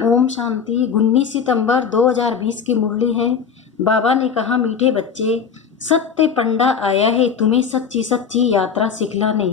ओम शांति। 19 सितंबर 2020 की मुरली है। बाबा ने कहा, मीठे बच्चे, सत्य पंडा आया है तुम्हें सच्ची सच्ची यात्रा सिखलाने।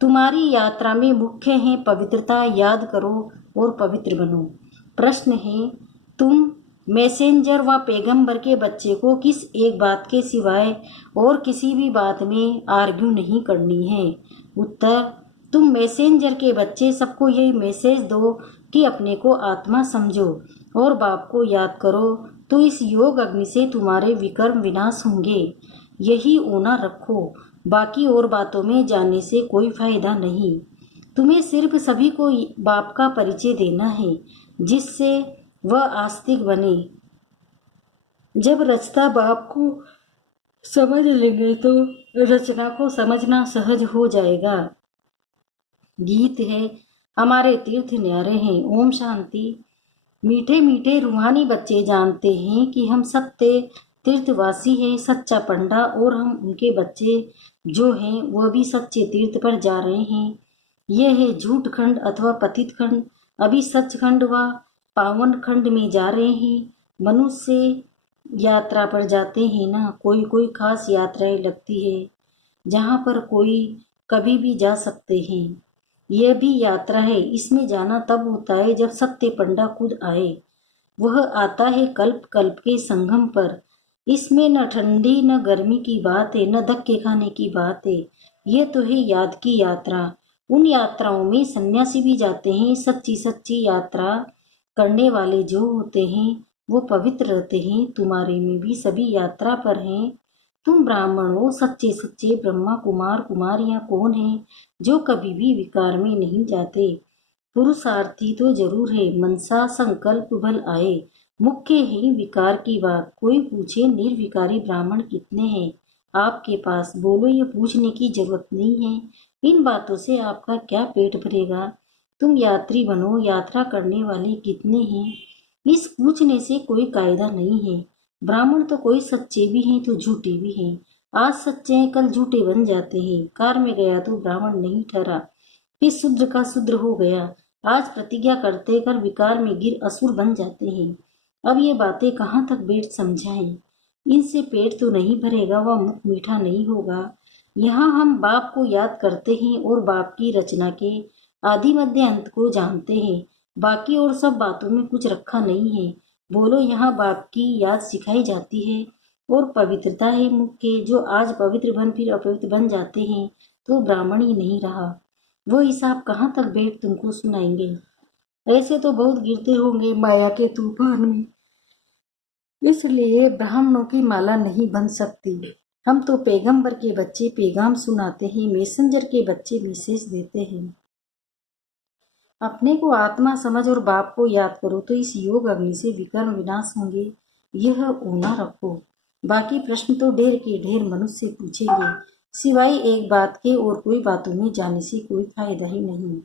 तुम्हारी यात्रा में मुख्य है पवित्रता, याद करो और पवित्र बनो। प्रश्न है, तुम मैसेंजर व पैगंबर के बच्चे को किस एक बात के सिवाय और किसी भी बात में आर्ग्यू नहीं करनी है। उत्तर, तुम मैसेंजर के बच्चे सबको यही मैसेज दो कि अपने को आत्मा समझो और बाप को याद करो, तो इस योग अग्नि से तुम्हारे विकर्म विनाश होंगे। यही ओना रखो, बाकी और बातों में जाने से कोई फायदा नहीं। तुम्हें सिर्फ सभी को बाप का परिचय देना है, जिससे वह आस्तिक बने। जब रचता बाप को समझ लेंगे तो रचना को समझना सहज हो जाएगा। गीत है, हमारे तीर्थ न्यारे हैं। ओम शांति। मीठे मीठे रूहानी बच्चे जानते हैं कि हम सत्य तीर्थवासी हैं, सच्चा पंडा, और हम उनके बच्चे जो हैं वह भी सच्चे तीर्थ पर जा रहे हैं। यह है झूठ खंड अथवा पतित खंड। अभी सच खंड व पावन खंड में जा रहे हैं। मनुष्य यात्रा पर जाते हैं ना, कोई कोई खास यात्राएं लगती है जहाँ पर कोई कभी भी जा सकते हैं। यह भी यात्रा है। इसमें जाना तब होता है जब सत्य पंडा खुद आए। वह आता है कल्प कल्प के संगम पर। इसमें न ठंडी न गर्मी की बात है, न धक्के खाने की बात है। यह तो है याद की यात्रा। उन यात्राओं में सन्यासी भी जाते हैं। सच्ची सच्ची यात्रा करने वाले जो होते हैं वो पवित्र रहते हैं। तुम्हारे में भी सभी यात्रा पर हैं। तुम ब्राह्मण हो, सच्चे सच्चे ब्रह्मा कुमार कुमारियां कौन हैं जो कभी भी विकार में नहीं जाते। पुरुषार्थी तो जरूर है, मनसा संकल्प बल आए। मुख्य है विकार की बात। कोई पूछे निर्विकारी ब्राह्मण कितने हैं आपके पास, बोलो ये पूछने की जरूरत नहीं है। इन बातों से आपका क्या पेट भरेगा। तुम यात्री बनो, यात्रा करने वाले कितने हैं इस पूछने से कोई कायदा नहीं है। ब्राह्मण तो कोई सच्चे भी हैं तो झूठे भी हैं। आज सच्चे हैं कल झूठे बन जाते हैं। कार में गया तो ब्राह्मण नहीं ठहरा, फिर शूद्र का शूद्र हो गया। आज प्रतिज्ञा करते कर विकार में गिर असुर बन जाते हैं। अब ये बातें कहाँ तक पेट समझाएं। इनसे पेट तो नहीं भरेगा व मुख मीठा नहीं होगा। यहाँ हम बाप को याद करते हैं और बाप की रचना के आदि मध्य अंत को जानते हैं। बाकी और सब बातों में कुछ रखा नहीं है। बोलो, यहाँ बाप की याद सिखाई जाती है और पवित्रता है मुख्य। जो आज पवित्र बन फिर अपवित्र बन जाते हैं तो ब्राह्मण ही नहीं रहा। वो हिसाब कहाँ तक बैठ तुमको सुनाएंगे। ऐसे तो बहुत गिरते होंगे माया के तूफान में, इसलिए ब्राह्मणों की माला नहीं बन सकती। हम तो पैगंबर के बच्चे पैगाम सुनाते हैं, मैसेंजर के बच्चे मैसेज देते हैं। अपने को आत्मा समझ और बाप को याद करो, तो इस योग अग्नि से विकर्म विनाश होंगे। यह ऊना रखो। बाकी प्रश्न तो ढेर के ढेर मनुष्य पूछेंगे, सिवाय एक बात के और कोई बातों में जाने से कोई फायदा ही नहीं।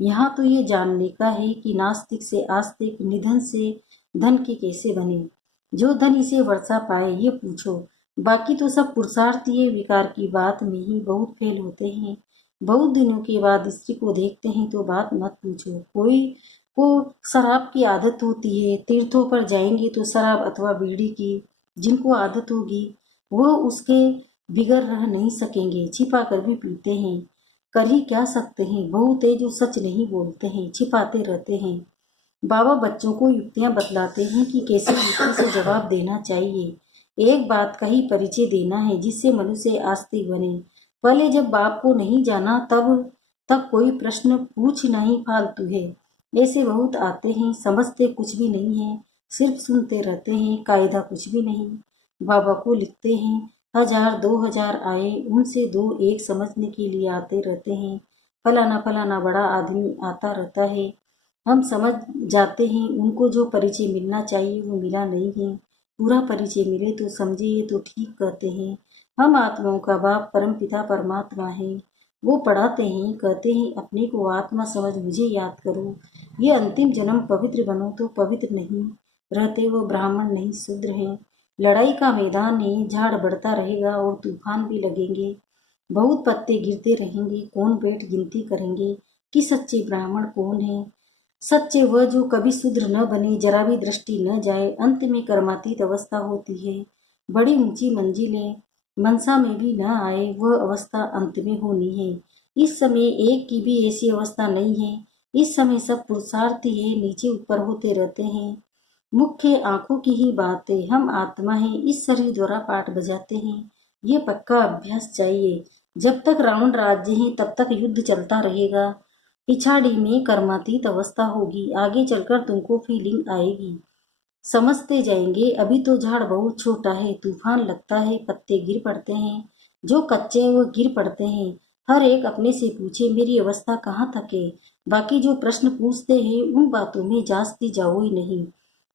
यहाँ तो ये जानने का है कि नास्तिक से आस्तिक, निधन से धन के कैसे बने। जो धन इसे वर्षा पाए ये पूछो। बाकी तो सब पुरुषार्थ ये विकार की बात में ही बहुत फेल होते हैं। बहुत दिनों के बाद स्त्री को देखते हैं तो बात मत पूछो। कोई को शराब की आदत होती है, तीर्थों पर जाएंगे तो शराब अथवा बीड़ी की जिनको आदत होगी वो उसके बिगड़ रह नहीं सकेंगे। छिपा कर भी पीते हैं। कर ही क्या सकते हैं। बहुत है जो सच नहीं बोलते हैं, छिपाते रहते हैं। बाबा बच्चों को युक्तियां बतलाते हैं कि कैसे युक्ति से जवाब देना चाहिए। एक बात का ही परिचय देना है जिससे मनुष्य आस्तिक बने। पहले जब बाप को नहीं जाना तब कोई प्रश्न पूछना ही फालतू है। ऐसे बहुत आते हैं, समझते कुछ भी नहीं है, सिर्फ सुनते रहते हैं, कायदा कुछ भी नहीं। बाबा को लिखते हैं, 1000 2000 आए, उनसे दो एक समझने के लिए आते रहते हैं। फलाना फलाना बड़ा आदमी आता रहता है। हम समझ जाते हैं उनको जो परिचय मिलना चाहिए वो मिला नहीं है। पूरा परिचय मिले तो समझे, ये तो ठीक कहते हैं। हम आत्माओं का बाप परमपिता परमात्मा है। वो पढ़ाते हैं, कहते हैं अपने को आत्मा समझ मुझे याद करो। ये अंतिम जन्म पवित्र बनो तो पवित्र नहीं रहते वो ब्राह्मण नहीं शूद्र हैं। लड़ाई का मैदान है, झाड़ बढ़ता रहेगा और तूफान भी लगेंगे। बहुत पत्ते गिरते रहेंगे। कौन बैठ गिनती करेंगे कि सच्चे ब्राह्मण कौन है। सच्चे वह जो कभी शुद्र न बने, जरा भी दृष्टि न जाए, अंत में कर्मातीत अवस्था होती है। बड़ी ऊंची मंजिलें मनसा में भी न आए, वह अवस्था अंत में होनी है। इस समय एक की भी ऐसी अवस्था नहीं है। इस समय सब पुरुषार्थी है, नीचे ऊपर होते रहते हैं। मुख्य आंखों की ही बात है, हम आत्मा है, इस शरीर द्वारा पाठ बजाते हैं। ये पक्का अभ्यास चाहिए। जब तक रावण राज्य है तब तक युद्ध चलता रहेगा। पिछाड़ी में कर्मातीत अवस्था होगी, आगे चलकर तुमको फीलिंग आएगी, समझते जाएंगे। अभी तो झाड़ बहुत छोटा है, तूफान लगता है, पत्ते गिर पड़ते हैं, जो कच्चे हैं वो गिर पड़ते हैं। हर एक अपने से पूछे मेरी अवस्था कहाँ तक है। बाकी जो प्रश्न पूछते हैं उन बातों में जांचती जाओ ही नहीं।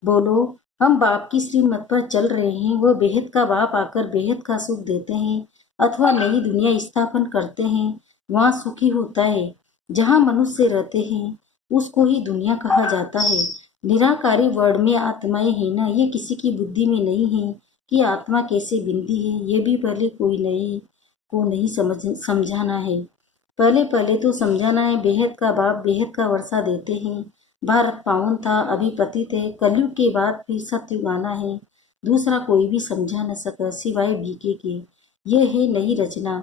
बोलो, हम बाप की श्रीमत पर चल रहे हैं, वो बेहद का बाप आकर बेहद का सुख देते हैं, अथवा नई दुनिया स्थापन करते हैं, वहाँ सुखी होता है। जहाँ मनुष्य रहते हैं उसको ही दुनिया कहा जाता है। निराकारी वर्ड में आत्माएं है ना, ये किसी की बुद्धि में नहीं है कि आत्मा कैसे बिनती है। ये भी पहले कोई नए को नहीं समझाना है। पहले पहले तो समझाना है, बेहद का बाप बेहद का वर्षा देते हैं। भारत पावन था, अभी पतित है, कलयुग के बाद फिर सतयुग आना है। दूसरा कोई भी समझा न सका सिवाय बीके के। ये है नई रचना,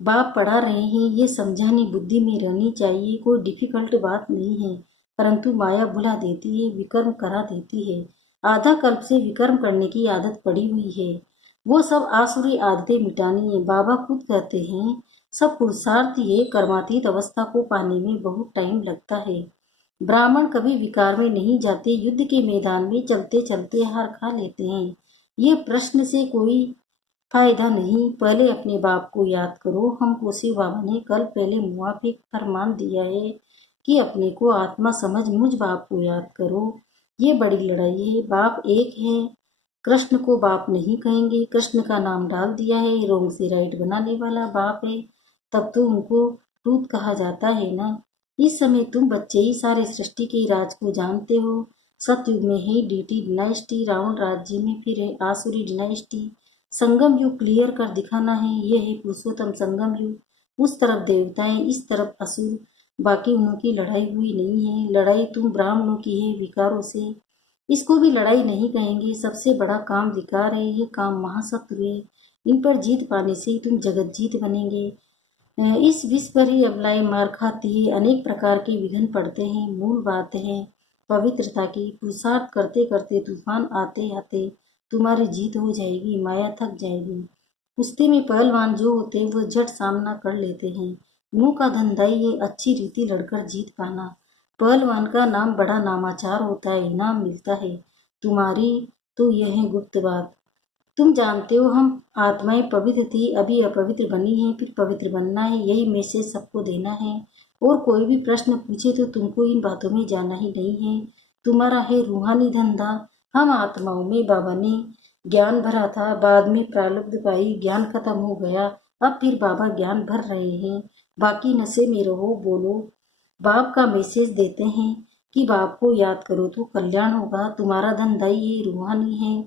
बाप पढ़ा रहे हैं, ये समझानी बुद्धि में रहनी चाहिए। कोई डिफिकल्ट बात नहीं है, परंतु माया भुला देती है, विकर्म करा देती है। आधा कल्प से विकर्म करने की आदत पड़ी हुई है, वो सब आसुरी आदतें मिटानी है। बाबा खुद कहते हैं सब पुरुषार्थ ये कर्मातीत अवस्था को पाने में बहुत टाइम लगता है। ब्राह्मण कभी विकार में नहीं जाते, युद्ध के मैदान में चलते चलते हार खा लेते हैं। ये प्रश्न से कोई फायदा नहीं। पहले अपने बाप को याद करो। हमको शिव बाबा ने कल पहले मुआफिक फरमान दिया है कि अपने को आत्मा समझ मुझ बाप को याद करो। ये बड़ी लड़ाई है। बाप एक है, कृष्ण को बाप नहीं कहेंगे। कृष्ण का नाम डाल दिया है, रोंग से राइट बनाने वाला बाप है, तब तो उनको टूत कहा जाता है ना। इस समय तुम बच्चे ही सारे सृष्टि के राज को जानते हो। सतयुग में है डीटी डिनाइस्टी, रावण राज्य में फिर है आसुरी डिनाइस्टी। संगम युग क्लियर कर दिखाना है, ये है पुरुषोत्तम संगम युग। उस तरफ देवताएं, इस तरफ असुर। बाकी उनकी लड़ाई हुई नहीं है। लड़ाई तुम ब्राह्मणों की है विकारों से, इसको भी लड़ाई नहीं कहेंगे। सबसे बड़ा काम विकार है, ये काम महाशत्रु है। इन पर जीत पाने से ही तुम जगत जीत बनेंगे। इस विष पर ही अबलाई मार खाती है, अनेक प्रकार के विघ्न पड़ते हैं। मूल बात है पवित्रता की। पुरुषार्थ करते करते तूफान आते आते तुम्हारी जीत हो जाएगी, माया थक जाएगी। कुश्ती में पहलवान जो होते हैं वो झट सामना कर लेते हैं। मुंह का धंधा ही है अच्छी रीति लड़कर जीत पाना। पहलवान का नाम बड़ा नामाचार होता है, इनाम मिलता है। तुम्हारी तो यह है गुप्त बात। तुम जानते हो हम आत्माएं पवित्र थी, अभी अपवित्र बनी है, फिर पवित्र बनना है। यही मैसेज सबको देना है। और कोई भी प्रश्न पूछे तो तुमको इन बातों में जाना ही नहीं है। तुम्हारा है रूहानी धंधा। हम आत्माओं में बाबा ने ज्ञान भरा था, बाद में प्रारब्ध पाई, ज्ञान खत्म हो गया। अब फिर बाबा ज्ञान भर रहे हैं। बाकी नशे में रहो। बोलो, बाप का मैसेज देते हैं कि बाप को याद करो तो कल्याण होगा। तुम्हारा धंधा ही है, रूहानी है।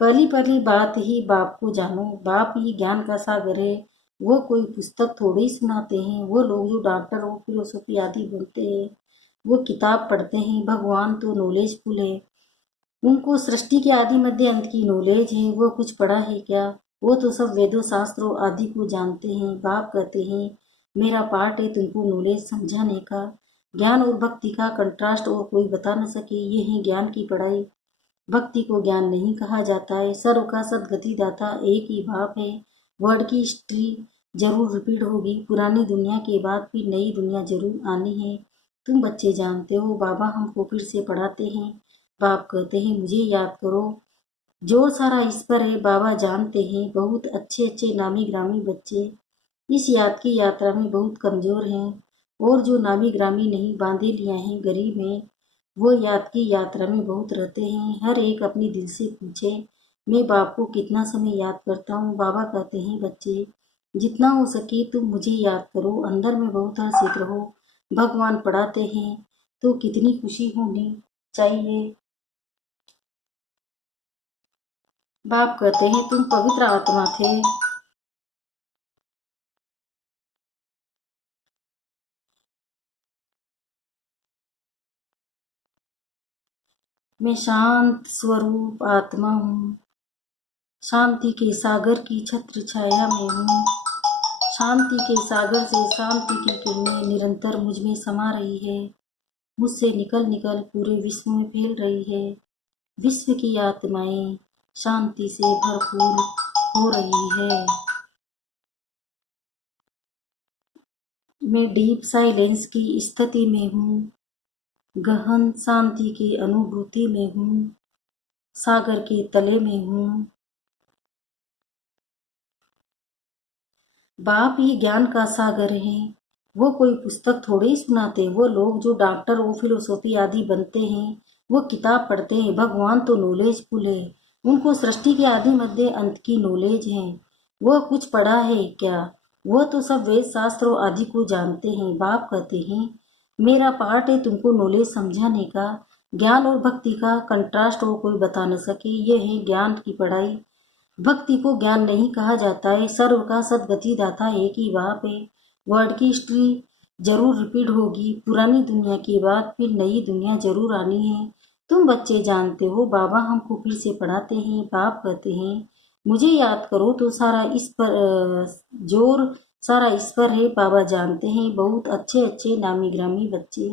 पहली पहली बात ही बाप को जानो। बाप ही ज्ञान का सागर है। वो कोई पुस्तक थोड़ी ही सुनाते हैं। वो लोग जो डॉक्टर और फिलोसफी आदि बोलते हैं वो किताब पढ़ते हैं। भगवान तो नॉलेजफुल है, उनको सृष्टि के आदि मध्य अंत की नॉलेज है। वो कुछ पढ़ा है क्या? वो तो सब वेदों शास्त्रों आदि को जानते हैं। बाप कहते हैं मेरा पार्ट है तुमको नॉलेज समझाने का। ज्ञान और भक्ति का कंट्रास्ट और कोई बता न सके, ये है ज्ञान की पढ़ाई। भक्ति को ज्ञान नहीं कहा जाता है। सर्व का सदगति दाता एक ही बाप है। वर्ड की हिस्ट्री जरूर रिपीट होगी। पुरानी दुनिया के बाद फिर नई दुनिया जरूर आनी है। तुम बच्चे जानते हो, बाबा हमको फिर से पढ़ाते हैं। बाप कहते हैं मुझे याद करो। जोर सारा इस पर है। बाबा जानते हैं बहुत अच्छे अच्छे नामी ग्रामी बच्चे इस याद की यात्रा में बहुत कमजोर हैं, और जो नामी ग्रामी नहीं बांधे लिया है गरीब हैं, वो याद की यात्रा में बहुत रहते हैं। हर एक अपनी दिल से पूछे मैं बाप को कितना समय याद करता हूँ। बाबा कहते हैं बच्चे जितना हो सके तुम मुझे याद करो, अंदर में बहुत हर्षित रहो। भगवान पढ़ाते हैं तो कितनी खुशी होनी चाहिए। बाप कहते हैं तुम पवित्र आत्मा थे। मैं शांत स्वरूप आत्मा हूँ, शांति के सागर की छत्र छाया में हूँ। शांति के सागर से शांति की किरणें निरंतर मुझ में समा रही है, मुझसे निकल निकल पूरे विश्व में फैल रही है। विश्व की आत्माएं शांति से भरपूर हो रही है। मैं डीप साइलेंस की स्थिति में हूँ, गहन शांति की अनुभूति में हूँ, सागर के तले में हूँ। बाप ही ज्ञान का सागर है। वो कोई पुस्तक थोड़े ही सुनाते। वो लोग जो डॉक्टर और फिलोसॉफी आदि बनते हैं वो किताब पढ़ते हैं। भगवान तो नॉलेजफुल है, उनको सृष्टि के आदि मध्य अंत की नॉलेज है। वो कुछ पढ़ा है क्या? वो तो सब वेद शास्त्र और आदि को जानते हैं। बाप कहते हैं मेरा पार्ट है तुमको नॉलेज समझाने का। ज्ञान और भक्ति का कंट्रास्ट और कोई बता न सके। ये है ज्ञान की पढ़ाई। भक्ति को ज्ञान नहीं कहा जाता है। सर्व का सदगति दाता एक ही बाप है। वर्ड की हिस्ट्री जरूर रिपीट होगी। पुरानी दुनिया के बाद फिर नई दुनिया जरूर आनी है। तुम बच्चे जानते हो, बाबा हमको फिर से पढ़ाते हैं। बाप कहते हैं मुझे याद करो तो सारा इस पर जोर सारा इस पर है। बाबा जानते हैं बहुत अच्छे अच्छे नामी ग्रामी बच्चे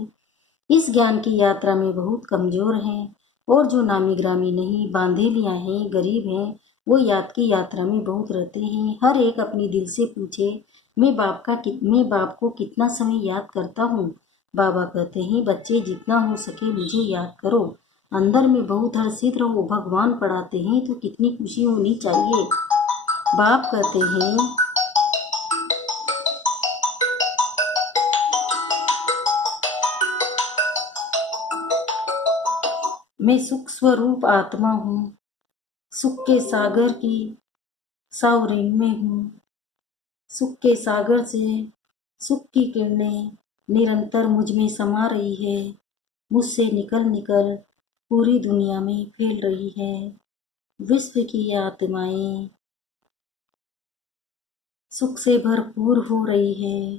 इस ज्ञान की यात्रा में बहुत कमजोर हैं, और जो नामी ग्रामी नहीं, बांधेलियां हैं, गरीब हैं, वो याद की यात्रा में बहुत रहते हैं। हर एक अपने दिल से पूछे मैं बाप को कितना समय याद करता हूँ। बाबा कहते हैं बच्चे जितना हो सके मुझे याद करो। अंदर में बहुत हर्षित रहो। भगवान पढ़ाते हैं तो कितनी खुशी होनी चाहिए। बाप कहते हैं मैं सुख स्वरूप आत्मा हूँ, सुख के सागर की सावरिन में हूँ। सुख के सागर से सुख की किरणें निरंतर मुझ में समा रही है, मुझसे निकल निकल पूरी दुनिया में फैल रही है। विश्व की आत्माएं सुख से भरपूर हो रही है।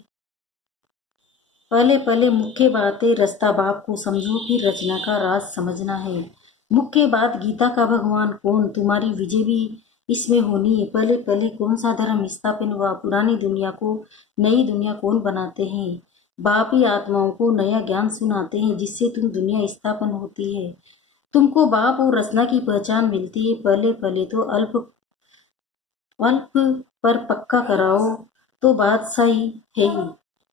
पहले पहले मुख्य बात है रास्ता बाप को समझो, फिर रचना का राज समझना है। मुख्य बात गीता का भगवान कौन, तुम्हारी विजय भी इसमें होनी है। पहले पहले कौन सा धर्म स्थापन हुआ, पुरानी दुनिया को नई दुनिया कौन बनाते हैं। बाप ही आत्माओं को नया ज्ञान सुनाते हैं जिससे तुम दुनिया स्थापन होती है। तुमको बाप और रचना की पहचान मिलती है। पहले पहले तो अल्प अल्प पर पक्का कराओ तो बात सही है ही।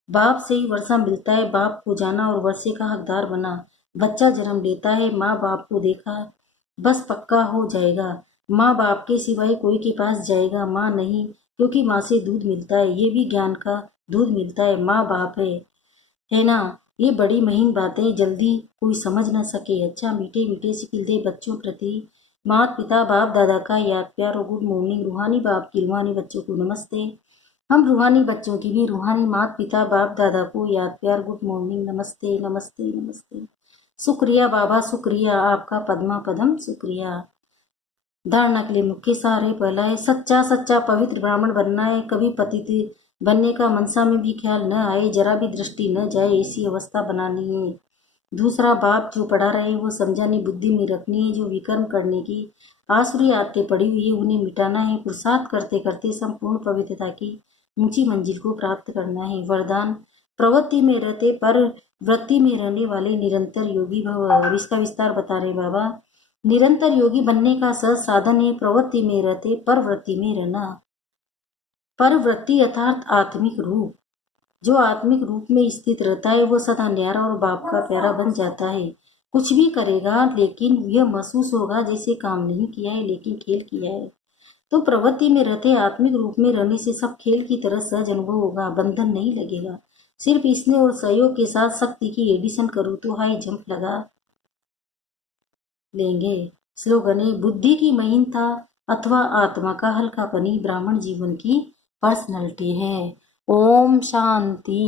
बाप से ही वर्षा मिलता है। बाप को जाना और वर्षे का हकदार बना। बच्चा जन्म लेता है, माँ बाप को देखा बस पक्का हो जाएगा। माँ बाप के सिवाय कोई के पास जाएगा? माँ नहीं, क्योंकि माँ से दूध मिलता है। ये भी ज्ञान का दूध मिलता है। माँ बाप है ना। ये बड़ी महीन बातें जल्दी कोई समझ न सके। अच्छा मीठे मीठे से खिलते बच्चों प्रति माता पिता बाप दादा का याद प्यार और गुड मॉर्निंग। रूहानी बाप की रूहानी बच्चों को नमस्ते। हम रूहानी बच्चों की भी रूहानी माता पिता बाप दादा को याद प्यार गुड मॉर्निंग। नमस्ते नमस्ते नमस्ते। शुक्रिया बाबा, शुक्रिया आपका पद्मा पदम, शुक्रिया। धारणा के लिए मुख्य सार है। पहला है सच्चा सच्चा पवित्र ब्राह्मण बनना है। कभी पतित बनने का मनसा में भी ख्याल न आए, जरा भी दृष्टि न जाए, ऐसी अवस्था बनानी है। दूसरा, बाप जो पढ़ा रहे वो समझाने बुद्धि में रखनी है। जो विकर्म करने की आसुरी आदतें पड़ी हुई है उन्हें मिटाना है। पुरुषार्थ करते करते संपूर्ण पवित्रता की ऊंची मंजिल को प्राप्त करना है। वरदान, प्रवृत्ति में रहते पर वृत्ति में रहने वाले निरंतर योगी भव। इसका विस्तार बता रहे बाबा। निरंतर योगी बनने का सहज साधन है प्रवृत्ति में रहते पर वृत्ति में रहना। पर वृत्ति अर्थात आत्मिक रूप। जो आत्मिक रूप में स्थित रहता है वो सदा न्यारा और बाप का प्यारा बन जाता है। कुछ भी करेगा लेकिन यह महसूस होगा जैसे काम नहीं किया है लेकिन खेल किया है। तो प्रवृत्ति में रहते आत्मिक रूप में रहने से सब खेल की तरह सहज अनुभव होगा, बंधन नहीं लगेगा। सिर्फ इसने और सहयोग के साथ शक्ति की एडिशन करूँ तो हाई जंप लगा लेंगे। स्लोगन है बुद्धि की महीनता अथवा आत्मा का हल्कापनी ब्राह्मण जीवन की पर्सनैलिटी है। ओम शांति।